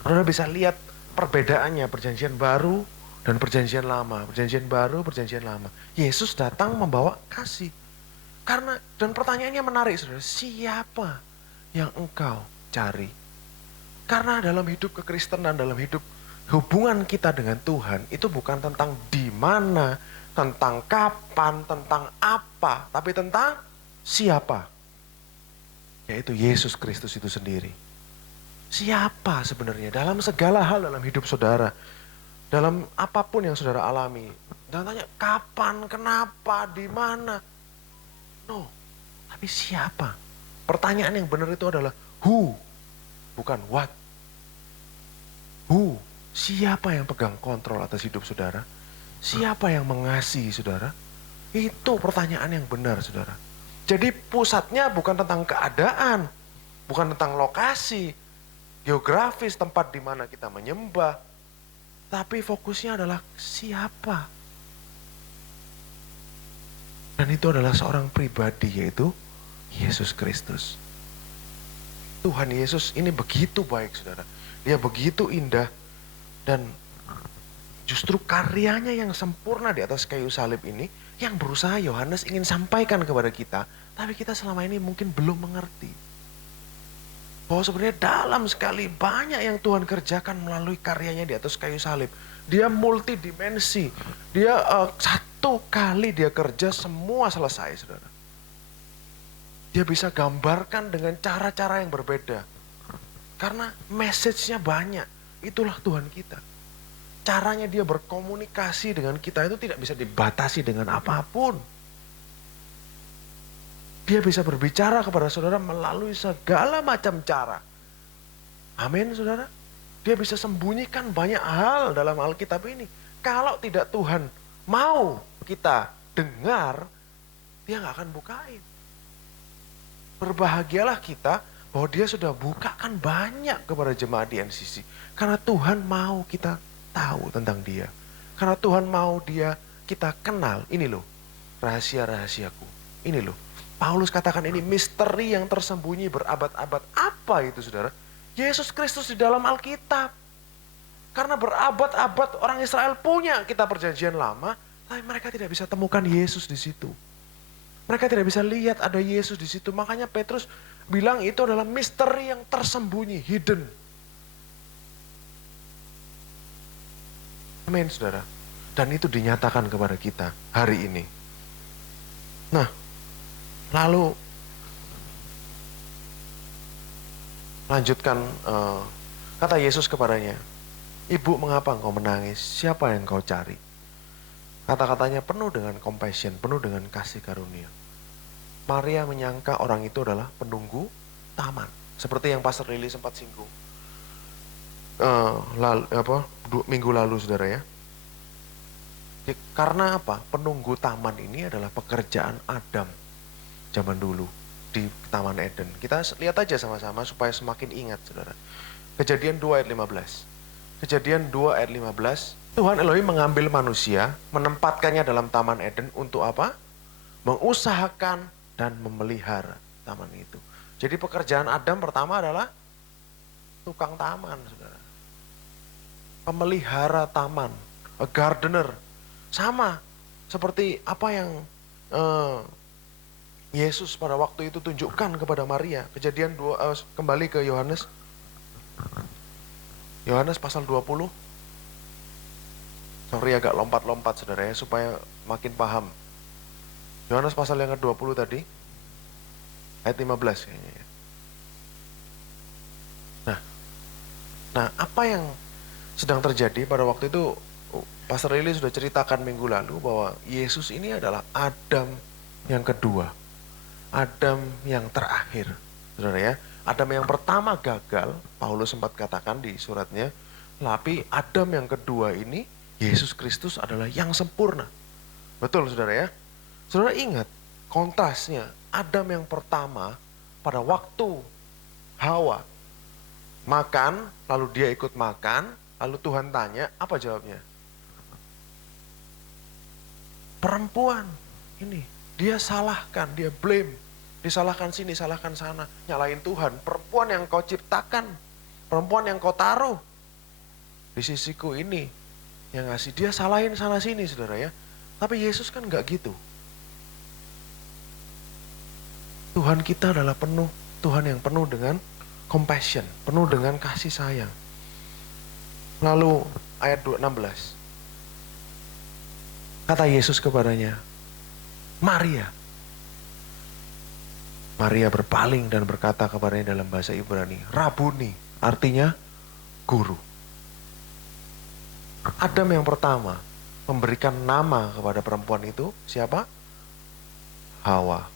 Saudara bisa lihat perbedaannya perjanjian baru dan perjanjian lama. Perjanjian baru, perjanjian lama. Yesus datang membawa kasih. Dan pertanyaannya menarik, saudara. Siapa yang engkau cari? Karena dalam hidup kekristenan, dalam hidup hubungan kita dengan Tuhan, itu bukan tentang di mana, tentang kapan, tentang apa, tapi tentang siapa. Yaitu Yesus Kristus itu sendiri. Siapa sebenarnya dalam segala hal dalam hidup saudara, dalam apapun yang saudara alami, Jangan tanya kapan, kenapa, di mana. No, tapi siapa? Pertanyaan yang benar itu adalah who, bukan what. Who, siapa yang pegang kontrol atas hidup saudara? Siapa yang mengasihi saudara? Itu pertanyaan yang benar saudara. Jadi pusatnya bukan tentang keadaan, bukan tentang lokasi, geografis tempat di mana kita menyembah. Tapi fokusnya adalah siapa. Dan itu adalah seorang pribadi yaitu Yesus Kristus. Tuhan Yesus ini begitu baik saudara. Dia begitu indah dan justru karyanya yang sempurna di atas kayu salib ini yang berusaha Yohanes ingin sampaikan kepada kita. Tapi kita selama ini mungkin belum mengerti. Bahwa sebenarnya dalam sekali banyak yang Tuhan kerjakan melalui karyanya di atas kayu salib. Dia multidimensi. Dia satu kali dia kerja semua selesai saudara. Dia bisa gambarkan dengan cara-cara yang berbeda. Karena message-nya banyak. Itulah Tuhan kita. Caranya dia berkomunikasi dengan kita itu tidak bisa dibatasi dengan apapun. Dia bisa berbicara kepada saudara melalui segala macam cara. Amin saudara. Dia bisa sembunyikan banyak hal dalam Alkitab ini. Kalau tidak Tuhan mau kita dengar, dia gak akan bukain. Berbahagialah kita bahwa dia sudah bukakan banyak kepada jemaat di NCC. Karena Tuhan mau kita tahu tentang dia. Karena Tuhan mau dia kita kenal. Ini loh rahasia-rahasiaku. Ini loh. Paulus katakan ini misteri yang tersembunyi berabad-abad. Apa itu saudara? Yesus Kristus di dalam Alkitab. Karena berabad-abad orang Israel punya kitab perjanjian lama. Tapi mereka tidak bisa temukan Yesus di situ. Mereka tidak bisa lihat ada Yesus di situ. Makanya Petrus bilang itu adalah misteri yang tersembunyi, hidden. Amin, saudara. Dan itu dinyatakan kepada kita hari ini. Nah, lalu lanjutkan kata Yesus kepadanya, "Ibu, mengapa engkau menangis? Siapa yang kau cari?" Kata-katanya penuh dengan compassion, penuh dengan kasih karunia. Maria menyangka orang itu adalah penunggu taman. Seperti yang Pastor Lily sempat singgung minggu lalu saudara ya. Karena apa? Penunggu taman ini adalah pekerjaan Adam zaman dulu di Taman Eden. Kita lihat aja sama-sama supaya semakin ingat saudara. Kejadian 2 ayat 15. Kejadian 2 ayat 15. Tuhan Elohim mengambil manusia, menempatkannya dalam Taman Eden untuk apa? Mengusahakan dan memelihara taman itu. Jadi pekerjaan Adam pertama adalah tukang taman, saudara. Pemelihara taman, a gardener. Sama seperti apa yang Yesus pada waktu itu tunjukkan kepada Maria. Kejadian 2, kembali ke Yohanes. Yohanes pasal 20. Sorry agak lompat-lompat saudara ya, supaya makin paham. Yohanes pasal yang ke-20 tadi, ayat 15 kayaknya ya. Nah, apa yang sedang terjadi pada waktu itu, Pastor Lili sudah ceritakan minggu lalu bahwa Yesus ini adalah Adam yang kedua. Adam yang terakhir, saudara ya. Adam yang pertama gagal, Paulus sempat katakan di suratnya, tapi Adam yang kedua ini, Yesus Kristus adalah yang sempurna. Betul saudara ya. Saudara ingat kontrasnya, Adam yang pertama pada waktu Hawa makan, lalu dia ikut makan, lalu Tuhan tanya, apa jawabnya? Perempuan ini, dia salahkan, dia blame, disalahkan sini, salahkan sana, nyalain Tuhan. Perempuan yang kau ciptakan, perempuan yang kau taruh di sisiku ini, yang ngasih, dia salahin sana sini saudara ya. Tapi Yesus kan gak gitu. Tuhan kita adalah Tuhan yang penuh dengan compassion, penuh dengan kasih sayang. Lalu ayat 16. Kata Yesus kepadanya, Maria. Maria berpaling dan berkata kepadanya dalam bahasa Ibrani, Rabuni, artinya guru. Adam yang pertama memberikan nama kepada perempuan itu. Siapa? Hawa.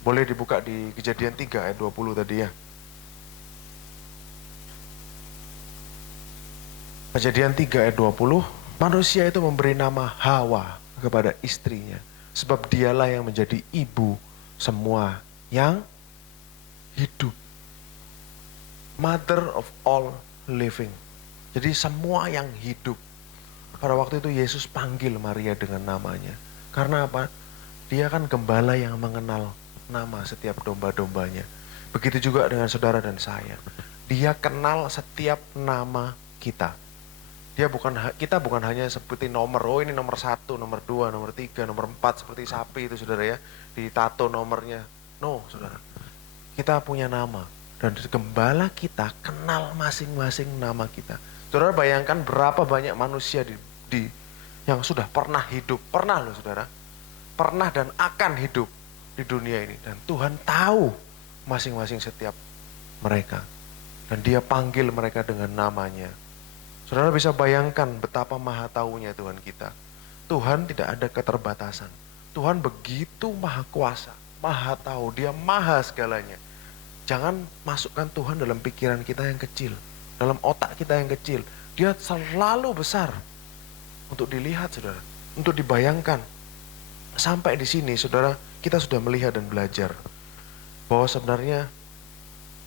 Boleh dibuka di Kejadian 3 ayat 20 tadi ya. Kejadian 3 ayat 20, manusia itu memberi nama Hawa kepada istrinya. Sebab dialah yang menjadi ibu semua yang hidup. Mother of all living. Jadi semua yang hidup. Pada waktu itu Yesus panggil Maria dengan namanya. Karena apa? Dia kan gembala yang mengenal nama setiap domba-dombanya. Begitu juga dengan saudara dan saya. Dia kenal setiap nama kita. Kita bukan hanya seperti nomor, oh ini nomor 1, nomor 2, nomor 3, nomor 4 seperti sapi itu saudara ya. Ditato nomornya. No saudara. Kita punya nama. Dan gembala kita kenal masing-masing nama kita. Saudara bayangkan berapa banyak manusia yang sudah pernah hidup. Pernah loh saudara. Pernah dan akan hidup di dunia ini. Dan Tuhan tahu masing-masing setiap mereka. Dan dia panggil mereka dengan namanya. Saudara bisa bayangkan betapa maha taunya Tuhan kita. Tuhan tidak ada keterbatasan. Tuhan begitu maha kuasa, maha tahu, dia maha segalanya. Jangan masukkan Tuhan dalam pikiran kita yang kecil, dalam otak kita yang kecil. Dia selalu besar untuk dilihat saudara, untuk dibayangkan. Sampai di sini saudara, kita sudah melihat dan belajar bahwa sebenarnya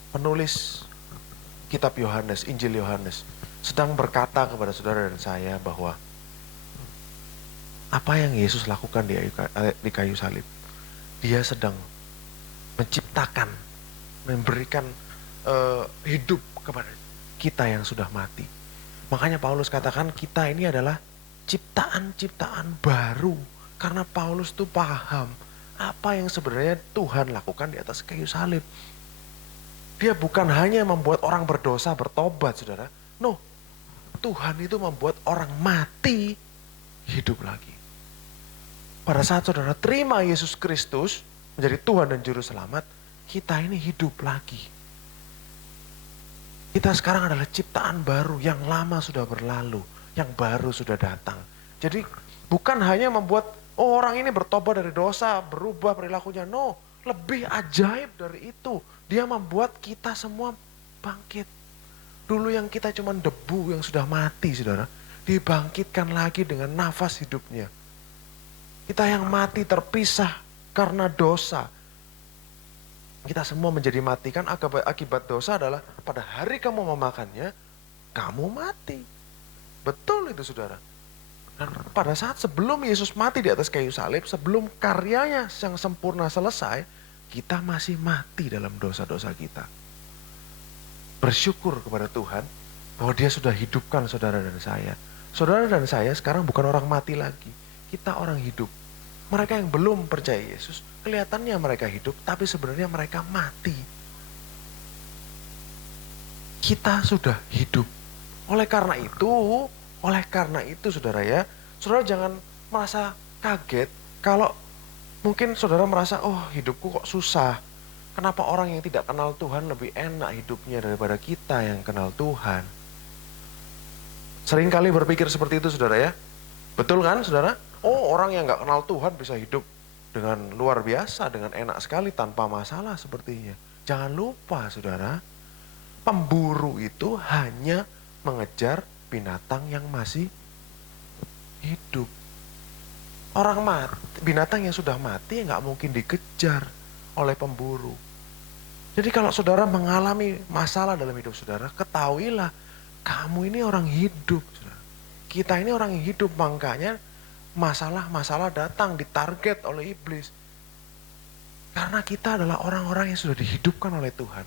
penulis kitab Yohanes, Injil Yohanes, sedang berkata kepada saudara dan saya bahwa apa yang Yesus lakukan di kayu salib, dia sedang menciptakan, memberikan hidup kepada kita yang sudah mati. Makanya Paulus katakan kita ini adalah ciptaan-ciptaan baru. Karena Paulus tuh paham apa yang sebenarnya Tuhan lakukan di atas kayu salib. Dia bukan hanya membuat orang berdosa bertobat saudara. No, Tuhan itu membuat orang mati hidup lagi. Pada saat saudara terima Yesus Kristus menjadi Tuhan dan Juru Selamat, kita ini hidup lagi. Kita sekarang adalah ciptaan baru, yang lama sudah berlalu, yang baru sudah datang. Jadi bukan hanya membuat orang ini bertobat dari dosa, berubah perilakunya. No, lebih ajaib dari itu. Dia membuat kita semua bangkit. Dulu yang kita cuma debu yang sudah mati saudara, dibangkitkan lagi dengan nafas hidupnya. Kita yang mati terpisah karena dosa. Kita semua menjadi mati kan, akibat dosa adalah pada hari kamu memakannya, kamu mati. Betul itu saudara. Dan pada saat sebelum Yesus mati di atas kayu salib, sebelum karyanya yang sempurna selesai, kita masih mati dalam dosa-dosa kita. Bersyukur kepada Tuhan bahwa dia sudah hidupkan saudara dan saya. Saudara dan saya sekarang bukan orang mati lagi. Kita orang hidup. Mereka yang belum percaya Yesus, kelihatannya mereka hidup, tapi sebenarnya mereka mati. Kita sudah hidup. Oleh karena itu saudara ya, saudara jangan merasa kaget kalau mungkin saudara merasa, oh hidupku kok susah. Kenapa orang yang tidak kenal Tuhan lebih enak hidupnya daripada kita yang kenal Tuhan? Sering kali berpikir seperti itu saudara ya. Betul kan saudara? Oh orang yang gak kenal Tuhan bisa hidup dengan luar biasa, dengan enak sekali tanpa masalah sepertinya. Jangan lupa saudara, pemburu itu hanya mengejar binatang yang masih hidup. Binatang yang sudah mati gak mungkin dikejar oleh pemburu. Jadi kalau saudara mengalami masalah dalam hidup saudara, ketahuilah kamu ini orang hidup. Saudara. Kita ini orang yang hidup, makanya masalah-masalah datang ditarget oleh iblis. Karena kita adalah orang-orang yang sudah dihidupkan oleh Tuhan.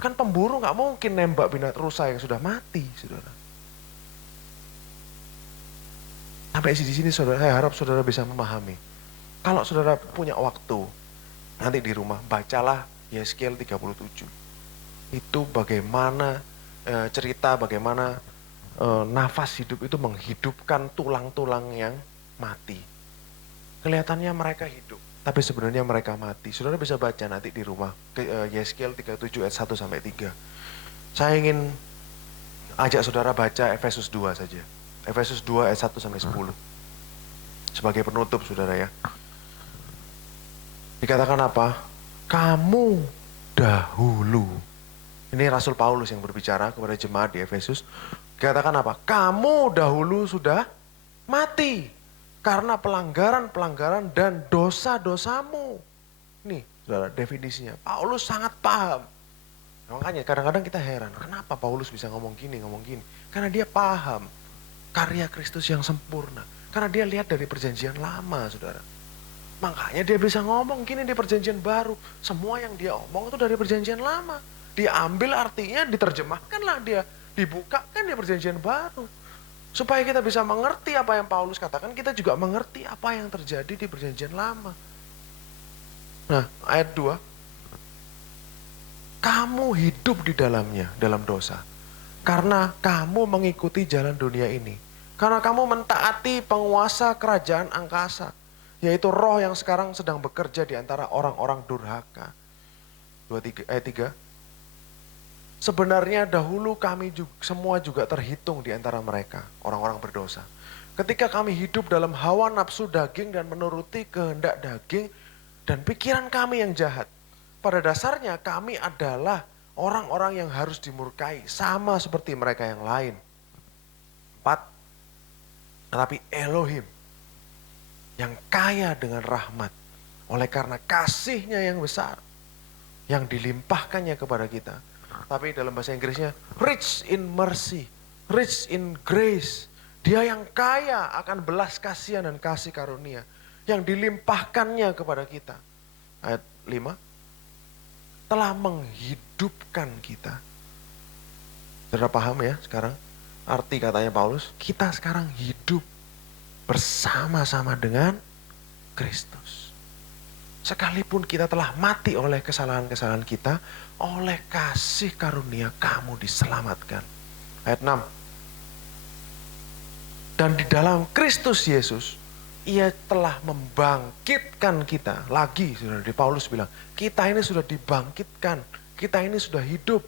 Kan pemburu gak mungkin nembak binatang rusa yang sudah mati, saudara. Sampai di sini saudara, saya harap saudara bisa memahami. Kalau saudara punya waktu, nanti di rumah bacalah Yeskiel 37. Itu bagaimana cerita bagaimana nafas hidup itu menghidupkan tulang-tulang yang mati. Kelihatannya mereka hidup, tapi sebenarnya mereka mati. Saudara bisa baca nanti di rumah Yeskiel 37 ayat 1 sampai 3. Saya ingin ajak saudara baca Efesus 2 saja. Efesus 2 ayat 1 sampai 10. Sebagai penutup, saudara ya. Dikatakan apa? Kamu dahulu. Ini Rasul Paulus yang berbicara kepada jemaat di Efesus. Dikatakan apa? Kamu dahulu sudah mati karena pelanggaran-pelanggaran dan dosa-dosamu. Nih, saudara, definisinya. Paulus sangat paham. Makanya kadang-kadang kita heran, kenapa Paulus bisa ngomong gini. Karena dia paham karya Kristus yang sempurna. Karena dia lihat dari perjanjian lama, saudara. Makanya dia bisa ngomong gini di perjanjian baru. Semua yang dia omong itu dari perjanjian lama. Diambil artinya, diterjemahkanlah dia. Dibukakan di perjanjian baru. Supaya kita bisa mengerti apa yang Paulus katakan, kita juga mengerti apa yang terjadi di perjanjian lama. Nah, ayat 2. Kamu hidup di dalamnya, dalam dosa. Karena kamu mengikuti jalan dunia ini. Karena kamu mentaati penguasa kerajaan angkasa. Yaitu roh yang sekarang sedang bekerja di antara orang-orang durhaka. Ayat 3. Sebenarnya dahulu kami semua juga terhitung di antara mereka, orang-orang berdosa. Ketika kami hidup dalam hawa nafsu daging dan menuruti kehendak daging dan pikiran kami yang jahat. Pada dasarnya kami adalah orang-orang yang harus dimurkai, sama seperti mereka yang lain. 4. Tetapi Elohim yang kaya dengan rahmat, oleh karena kasih-Nya yang besar, yang dilimpahkannya kepada kita. Tapi dalam bahasa Inggrisnya, rich in mercy, rich in grace. Dia yang kaya akan belas kasihan dan kasih karunia, yang dilimpahkannya kepada kita. Ayat 5. Telah menghidupkan kita. Saudara paham ya sekarang? Arti katanya Paulus, kita sekarang hidup bersama-sama dengan Kristus. Sekalipun kita telah mati oleh kesalahan-kesalahan kita, oleh kasih karunia kamu diselamatkan. Ayat 6. Dan di dalam Kristus Yesus, Ia telah membangkitkan kita. Lagi, saudara, di Paulus bilang, kita ini sudah dibangkitkan, kita ini sudah hidup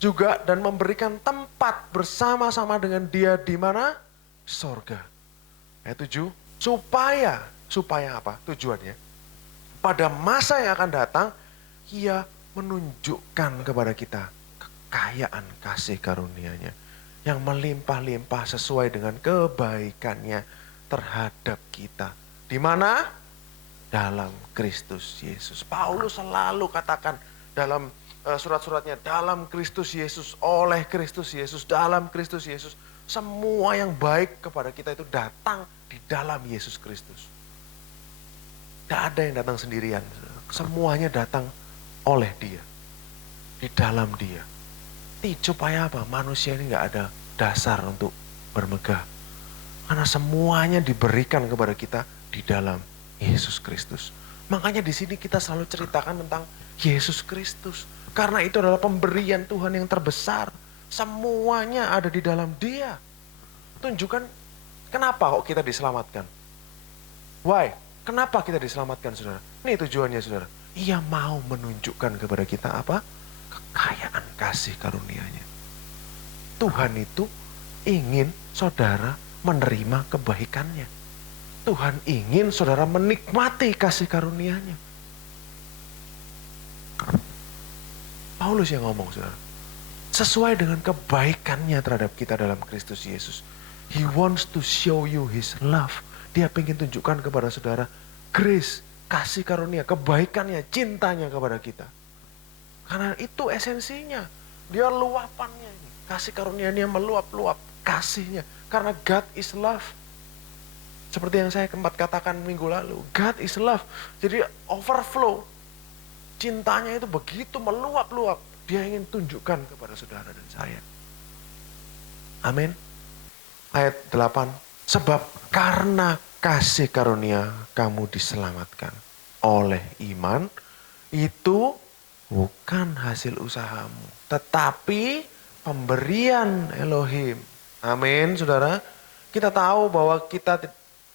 juga dan memberikan tempat bersama-sama dengan Dia di mana? Sorga. Ayat 7. Supaya apa? Tujuannya. Pada masa yang akan datang, Ia menunjukkan kepada kita kekayaan kasih karunia-Nya yang melimpah-limpah sesuai dengan kebaikan-Nya terhadap kita. Di mana? Dalam Kristus Yesus. Paulus selalu katakan dalam surat-suratnya, dalam Kristus Yesus, oleh Kristus Yesus, dalam Kristus Yesus. Semua yang baik kepada kita itu datang di dalam Yesus Kristus. Tidak ada yang datang sendirian. Semuanya datang oleh Dia. Di dalam Dia. Supaya apa? Manusia ini gak ada dasar untuk bermegah. Karena semuanya diberikan kepada kita di dalam Yesus Kristus. Makanya di sini kita selalu ceritakan tentang Yesus Kristus. Karena itu adalah pemberian Tuhan yang terbesar. Semuanya ada di dalam Dia. Tunjukkan kenapa kok kita diselamatkan. Why? Kenapa kita diselamatkan, saudara? Ini tujuannya, saudara. Ia mau menunjukkan kepada kita apa? Kekayaan kasih karunia-Nya. Tuhan itu ingin saudara menerima kebaikannya. Tuhan ingin saudara menikmati kasih karunia-Nya. Paulus yang ngomong, saudara. Sesuai dengan kebaikannya terhadap kita dalam Kristus Yesus. He wants to show you His love. Dia ingin tunjukkan kepada saudara grace, kasih karunia, kebaikannya, cintanya kepada kita. Karena itu esensinya. Dia luapannya. Kasih karunia-Nya meluap-luap kasihnya. Karena God is love. Seperti yang saya sempat katakan minggu lalu. God is love. Jadi overflow. Cintanya itu begitu meluap-luap. Dia ingin tunjukkan kepada saudara dan saya. Amin. Ayat 8. Sebab karena kasih karunia kamu diselamatkan oleh iman. Itu bukan hasil usahamu. Tetapi pemberian Elohim. Amin, saudara. Kita tahu bahwa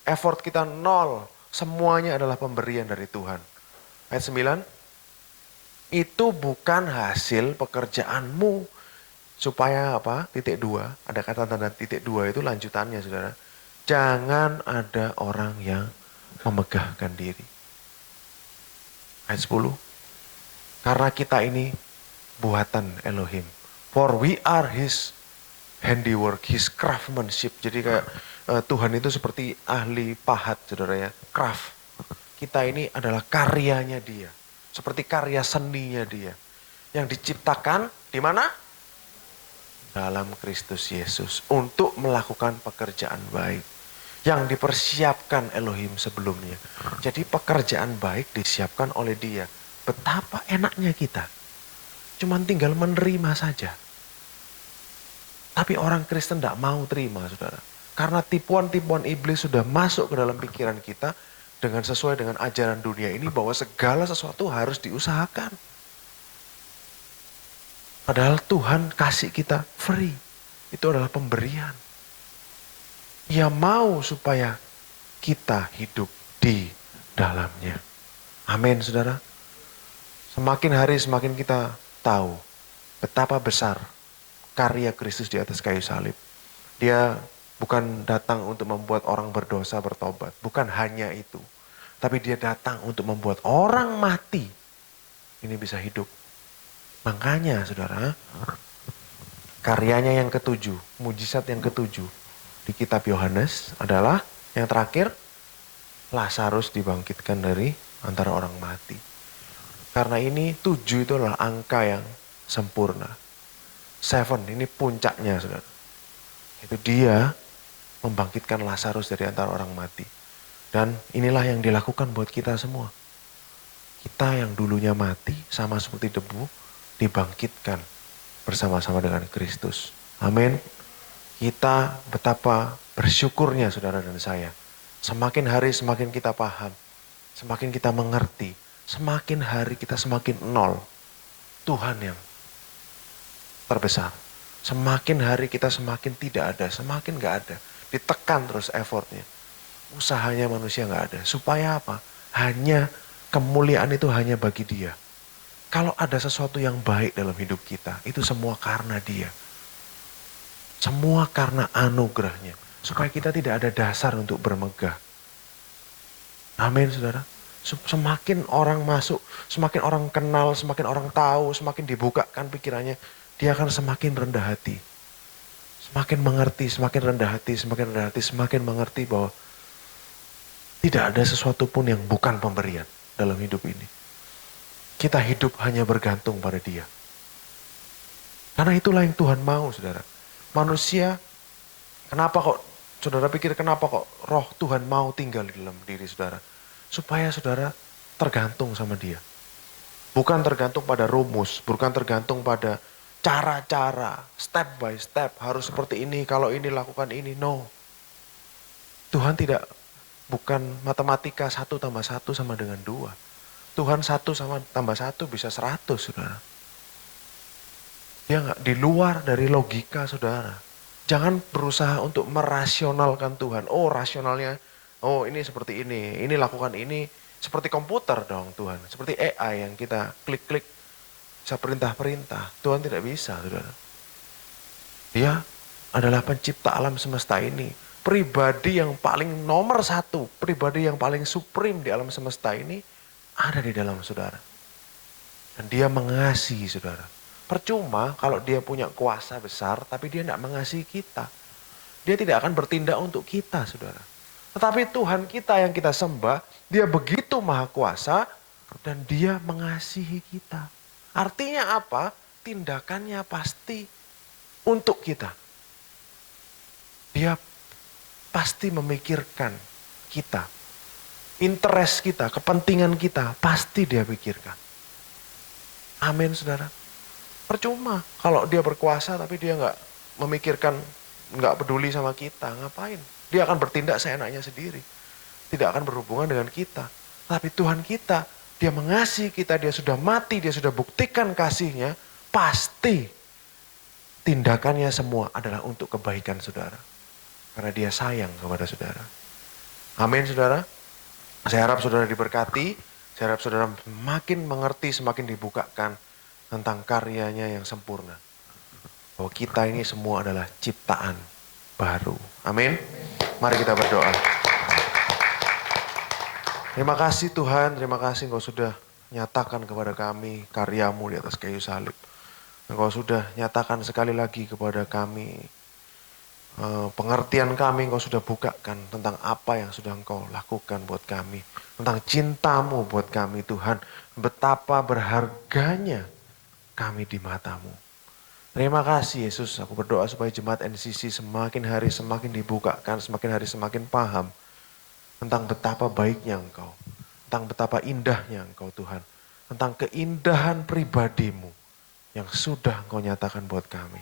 effort kita nol. Semuanya adalah pemberian dari Tuhan. Ayat 9. Itu bukan hasil pekerjaanmu. Supaya apa? Titik 2. Ada kata tanda titik 2 itu lanjutannya, saudara. Jangan ada orang yang memegahkan diri. Ayat 10. Karena kita ini buatan Elohim. For we are his handiwork, his craftsmanship. Jadi kayak Tuhan itu seperti ahli pahat, saudara ya. Craft. Kita ini adalah karyanya dia. Seperti karya seninya dia. Yang diciptakan di mana? Dalam Kristus Yesus. Untuk melakukan pekerjaan baik. Yang dipersiapkan Elohim sebelumnya. Jadi pekerjaan baik disiapkan oleh dia. Betapa enaknya kita. Cuman tinggal menerima saja. Tapi orang Kristen tidak mau terima, saudara. Karena tipuan-tipuan iblis sudah masuk ke dalam pikiran kita dengan sesuai dengan ajaran dunia ini bahwa segala sesuatu harus diusahakan. Padahal Tuhan kasih kita free. Itu adalah pemberian. Ia mau supaya kita hidup di dalamnya. Amin, saudara. Semakin hari semakin kita tahu betapa besar karya Kristus di atas kayu salib. Dia bukan datang untuk membuat orang berdosa bertobat. Bukan hanya itu. Tapi dia datang untuk membuat orang mati ini bisa hidup. Makanya saudara, karyanya yang ketujuh, mujizat yang ketujuh di kitab Yohanes adalah yang terakhir, Lazarus dibangkitkan dari antara orang mati. Karena ini 7 itu adalah angka yang sempurna. 7 ini puncaknya saudara. Itu dia membangkitkan Lazarus dari antara orang mati. Dan inilah yang dilakukan buat kita semua. Kita yang dulunya mati sama seperti debu dibangkitkan bersama-sama dengan Kristus. Amin. Kita betapa bersyukurnya saudara dan saya. Semakin hari semakin kita paham. Semakin kita mengerti. Semakin hari kita semakin nol. Tuhan yang terbesar. Semakin hari kita semakin tidak ada. Semakin gak ada. Ditekan terus effortnya. Usahanya manusia gak ada. Supaya apa? Hanya kemuliaan itu hanya bagi dia. Kalau ada sesuatu yang baik dalam hidup kita, itu semua karena dia. Semua karena anugerahnya. Supaya kita tidak ada dasar untuk bermegah. Amin saudara. Semakin orang masuk, semakin orang kenal, semakin orang tahu, semakin dibukakan pikirannya, dia akan semakin rendah hati. Semakin mengerti, semakin rendah hati, semakin rendah hati, semakin mengerti bahwa tidak ada sesuatu pun yang bukan pemberian dalam hidup ini. Kita hidup hanya bergantung pada dia. Karena itulah yang Tuhan mau, saudara. Manusia, kenapa kok, saudara pikir kenapa kok roh Tuhan mau tinggal di dalam diri saudara? Supaya saudara tergantung sama dia. Bukan tergantung pada rumus, bukan tergantung pada cara-cara, step by step, harus seperti ini, kalau ini lakukan ini, no. Tuhan bukan matematika 1 tambah 1 sama dengan 2. Tuhan 1 sama tambah 1 bisa 100, saudara. Dia nggak di luar dari logika, saudara. Jangan berusaha untuk merasionalkan Tuhan. Oh, rasionalnya, oh ini seperti ini lakukan ini. Seperti komputer dong Tuhan. Seperti AI yang kita klik-klik, bisa perintah-perintah. Tuhan tidak bisa, saudara. Dia adalah pencipta alam semesta ini. Pribadi yang paling nomor 1, pribadi yang paling supreme di alam semesta ini ada di dalam saudara. Dan dia mengasihi saudara. Percuma kalau dia punya kuasa besar, tapi dia tidak mengasihi kita. Dia tidak akan bertindak untuk kita, saudara. Tetapi Tuhan kita yang kita sembah, dia begitu maha kuasa, dan dia mengasihi kita. Artinya apa? Tindakannya pasti untuk kita. Dia pasti memikirkan kita. Interest kita, kepentingan kita, pasti dia pikirkan. Amin, saudara. Percuma kalau dia berkuasa tapi dia nggak memikirkan, nggak peduli sama kita, ngapain? Dia akan bertindak seenaknya sendiri. Tidak akan berhubungan dengan kita. Tapi Tuhan kita, dia mengasihi kita, dia sudah mati, dia sudah buktikan kasihnya, pasti tindakannya semua adalah untuk kebaikan saudara. Karena dia sayang kepada saudara. Amin, saudara. Saya harap saudara diberkati. Saya harap saudara makin mengerti, semakin dibukakan tentang karyanya yang sempurna. Bahwa kita ini semua adalah ciptaan baru. Amin. Mari kita berdoa. Terima kasih Tuhan, terima kasih Engkau sudah nyatakan kepada kami karya-Mu di atas kayu salib. Engkau sudah nyatakan sekali lagi kepada kami, pengertian kami Engkau sudah bukakan tentang apa yang sudah Engkau lakukan buat kami. Tentang cinta-Mu buat kami Tuhan, betapa berharganya kami di mata-Mu. Terima kasih Yesus, aku berdoa supaya jemaat NCC semakin hari semakin dibukakan, semakin hari semakin paham tentang betapa baiknya Engkau, tentang betapa indahnya Engkau Tuhan, tentang keindahan pribadi-Mu yang sudah Engkau nyatakan buat kami.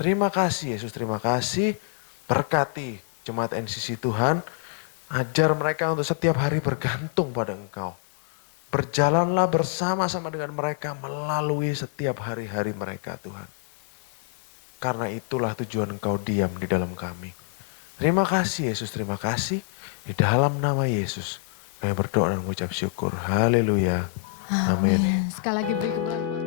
Terima kasih Yesus, terima kasih, berkati jemaat NCC Tuhan, ajar mereka untuk setiap hari bergantung pada Engkau. Berjalanlah bersama-sama dengan mereka melalui setiap hari-hari mereka Tuhan. Karena itulah tujuan Engkau diam di dalam kami. Terima kasih Yesus, terima kasih. Di dalam nama Yesus, kami berdoa dan mengucap syukur. Haleluya. Amin. Sekali lagi beri kemuliaan.